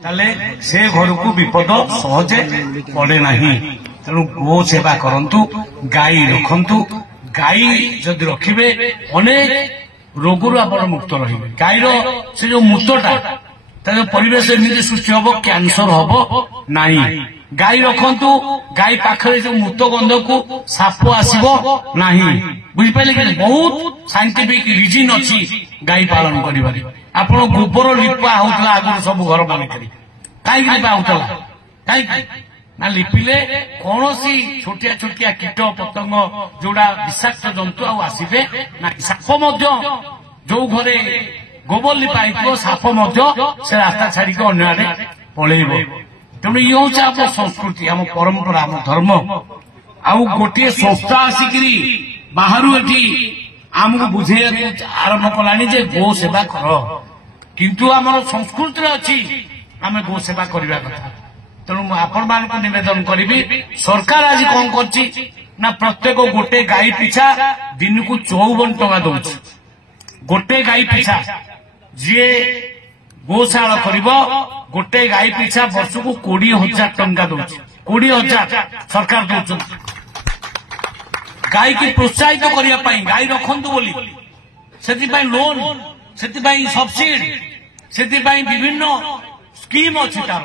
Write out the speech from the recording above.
ताले से घर को विपद सहजे पड़े नहीं। तेणु गो सेवा करंतु, गाई रखंतु। गाई जदि रखिबे अनेक रोगरु आपण मुक्त रहिबे। गाईर से जो मूत्रटा तार परिवेश एमती सृष्टि हम कैंसर हम नहीं। गाई रखंतु, गाई पाखरे जो मूत्र गंध को साप आसबो नहीं। बुझिपारे कि बहुत साइंटिफिक रिजन अच्छी गाई पालन करिबारे। आपण गोबर लिपा होता आगुरी सब घर मानक कहीं लिपा होता कहीं ना लिपिले कौन सी छोटिया छोटिया कीट पतंग जोड़ा विषाक्त जंतु आसबे ना। साप जो घरे गोबर लिपा हो साप से रास्ता छाड़ी अन्य आड़े पलैब। तेणु ये हूँ आम संस्कृति, आम परंपरा, आम धर्म। आउ गोटे संस्था आसिकी बाहर आमको बुझे आरंभ कलानी जे गो सेवा कर, किंतु आम संस्कृति अच्छी आम गो सेवा करने कथा। तेणु आपण मान निवेदन करी सरकार आज कौन कर प्रत्येक गोटे गाई पिछा दिन को 54 टंका दौर। गोटे गाई पिछा जी गोशाला कर गोटे गाई पिछा वर्ष को 20,000 टंका दौर। 20,000 सरकार दौर गाई की प्रोत्साहित करने गाई रखंतु बोली से लोन से सब्सिडी से विभिन्न स्कीम अच्छी तार